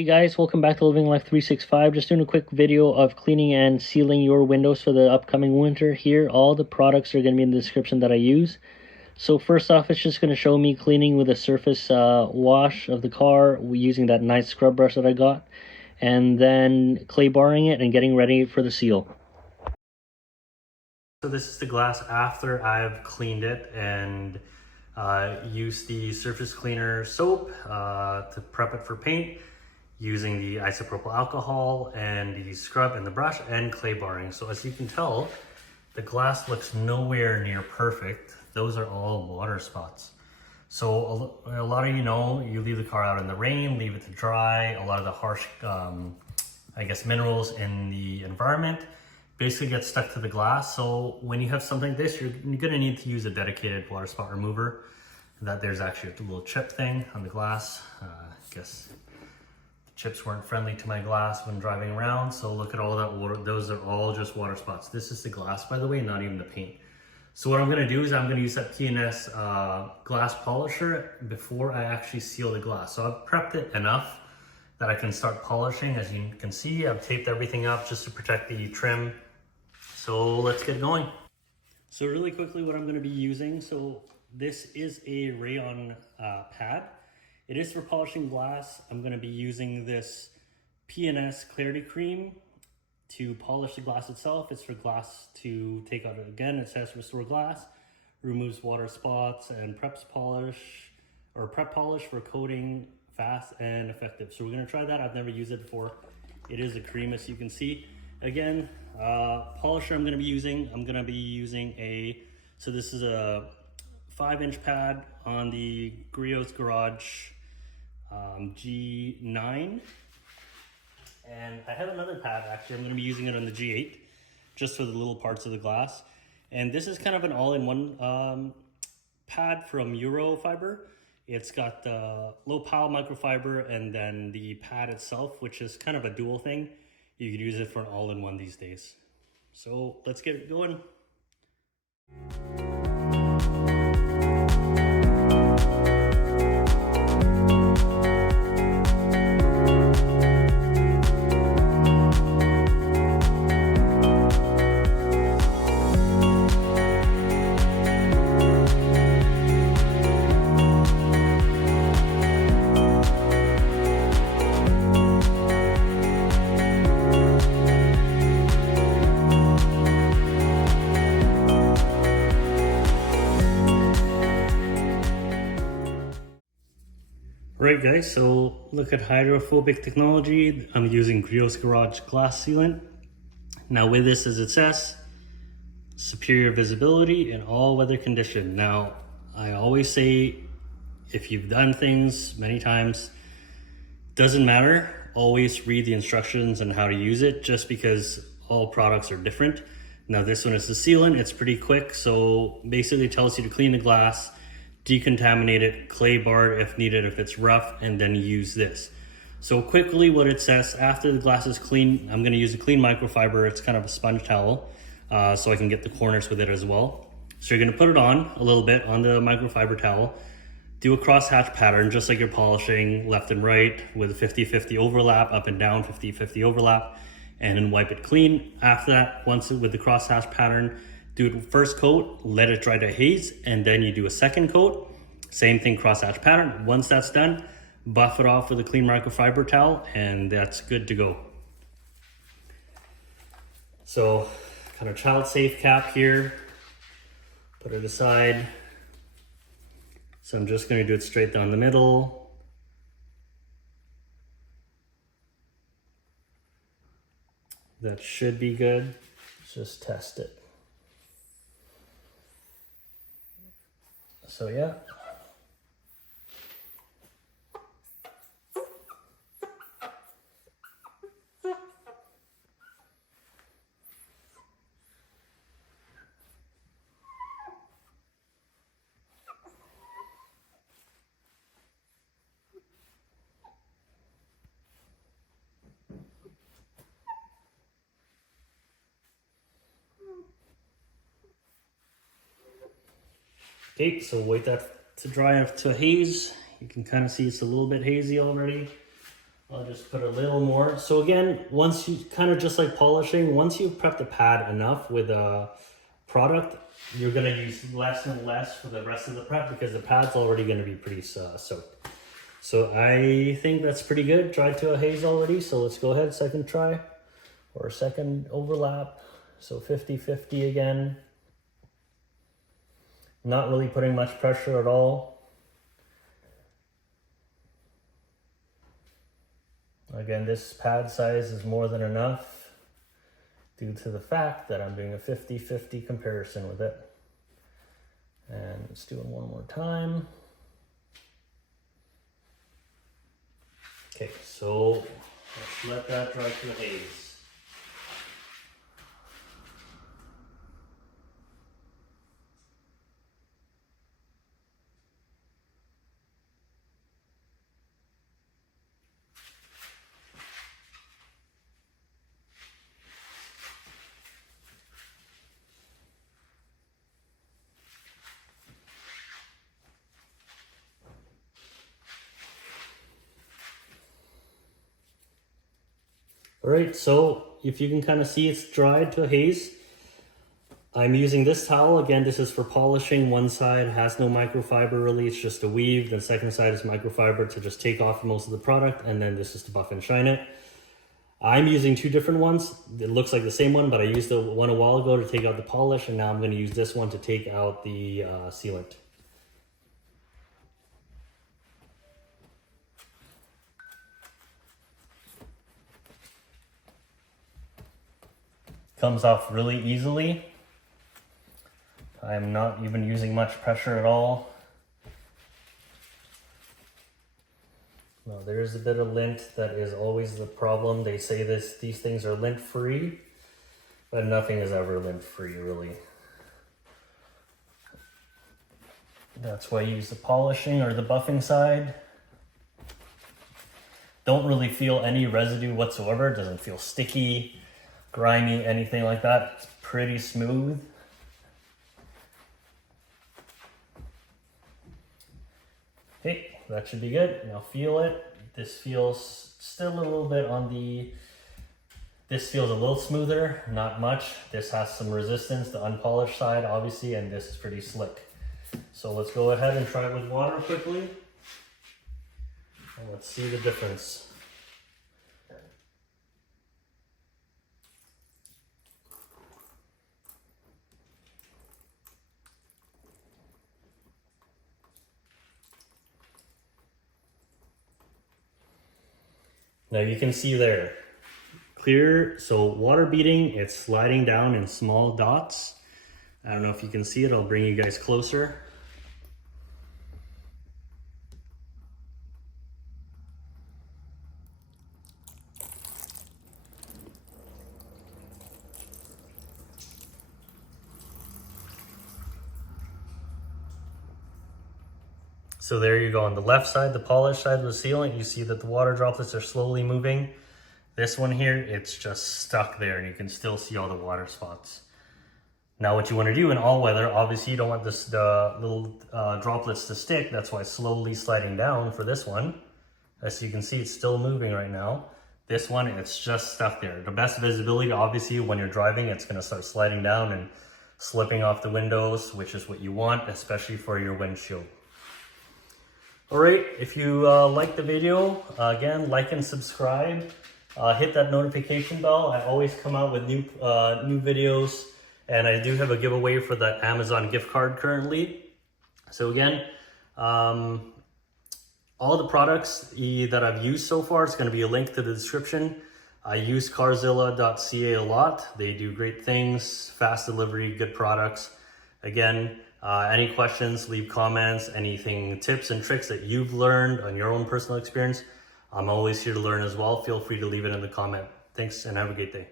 Hey guys, welcome back to Living Life 365. Just doing a quick video of cleaning and sealing your windows for the upcoming winter here. All the products are going to be in the description that I use. So first off, it's just going to show me cleaning with a surface wash of the car using that nice scrub brush that I got. And then clay barring it and getting ready for the seal. So this is the glass after I've cleaned it and used the surface cleaner soap to prep it for paint, using the isopropyl alcohol and the scrub and the brush and clay barring. So as you can tell, the glass looks nowhere near perfect. Those are all water spots. So a lot of you know, you leave the car out in the rain, leave it to dry. A lot of the harsh, I guess, minerals in the environment basically get stuck to the glass. So when you have something like this, you're gonna need to use a dedicated water spot remover. That there's actually a little chip thing on the glass. I guess chips weren't friendly to my glass when driving around, so look at all that water. Those are all just water spots. This is the glass, by the way, not even the paint. So what I'm gonna do is I'm gonna use that P&S glass polisher before I actually seal the glass. So I've prepped it enough that I can start polishing. As you can see, I've taped everything up just to protect the trim. So let's get going. So really quickly, what I'm gonna be using, so this is a rayon pad. It is for polishing glass. I'm going to be using this P&S Clarity Cream to polish the glass itself. It's for glass to take out. Again, it says restore glass, removes water spots, and prep polish for coating, fast and effective. So we're going to try that. I've never used it before. It is a cream, as you can see. Again, polisher I'm going to be using so this is a 5-inch pad on the Griot's Garage G9, and I have another pad. Actually, I'm going to be using it on the G8 just for the little parts of the glass. And this is kind of an all-in-one pad from Eurofiber. It's got the low power microfiber and then the pad itself, which is kind of a dual thing. You could use it for an all-in-one these days. So let's get going. Alright guys, so look at hydrophobic technology. I'm using Griot's Garage glass sealant. Now with this, as it says, superior visibility in all weather conditions. Now, I always say, if you've done things many times, doesn't matter, always read the instructions on how to use it, just because all products are different. Now this one is the sealant, it's pretty quick, so basically it tells you to clean the glass, decontaminate it, clay bar it if needed, if it's rough, and then use this. So quickly what it says, after the glass is clean, I'm going to use a clean microfiber. It's kind of a sponge towel, so I can get the corners with it as well. So you're going to put it on a little bit on the microfiber towel, do a crosshatch pattern just like you're polishing left and right with a 50-50 overlap, up and down 50-50 overlap, and then wipe it clean. After that, once with the crosshatch pattern, do it first coat, let it dry to haze, and then you do a second coat. Same thing, crosshatch pattern. Once that's done, buff it off with a clean microfiber towel, and that's good to go. So, kind of child safe cap here. Put it aside. So I'm just going to do it straight down the middle. That should be good. Let's just test it. So yeah. Okay, so wait that to dry to haze. You can kind of see it's a little bit hazy already. I'll just put a little more. So again, once you kind of just like polishing, once you've prepped the pad enough with a product, you're gonna use less and less for the rest of the prep because the pad's already gonna be pretty soaked. So I think that's pretty good. Tried to a haze already, so let's go ahead, second try or second overlap. So 50-50 again. Not really putting much pressure at all. Again, this pad size is more than enough due to the fact that I'm doing a 50-50 comparison with it. And let's do it one more time. Okay, so let's let that dry to the haze. All right, so if you can kind of see it's dried to a haze, I'm using this towel. Again, this is for polishing. One side has no microfiber really, it's just a weave. The second side is microfiber to just take off most of the product, and then this is to buff and shine it. I'm using two different ones. It looks like the same one, but I used the one a while ago to take out the polish, and now I'm going to use this one to take out the sealant. Comes off really easily. I'm not even using much pressure at all. Now there's a bit of lint that is always the problem. They say these things are lint free, but nothing is ever lint free really. That's why I use the polishing or the buffing side. Don't really feel any residue whatsoever. It doesn't feel sticky, grimy, anything like that. It's pretty smooth. Okay, that should be good. Now feel it. This feels still a little bit on the, this feels a little smoother, not much. This has some resistance, the unpolished side obviously, and this is pretty slick. So let's go ahead and try it with water quickly. And let's see the difference. Now you can see there, clear, so water beading, it's sliding down in small dots. I don't know if you can see it, I'll bring you guys closer. So there you go, on the left side, the polished side of the sealant, you see that the water droplets are slowly moving. This one here, it's just stuck there and you can still see all the water spots. Now what you want to do in all weather, obviously you don't want the little droplets to stick, that's why slowly sliding down for this one. As you can see, it's still moving right now. This one, it's just stuck there. The best visibility, obviously, when you're driving, it's going to start sliding down and slipping off the windows, which is what you want, especially for your windshield. All right, if you like the video, again, like and subscribe. Hit that notification bell. I always come out with new videos, and I do have a giveaway for that Amazon gift card currently. So again, all the products that I've used so far, it's going to be a link to the description. I use carzilla.ca a lot. They do great things, fast delivery, good products. Again, any questions, leave comments, anything, tips and tricks that you've learned on your own personal experience. I'm always here to learn as well. Feel free to leave it in the comment. Thanks and have a great day.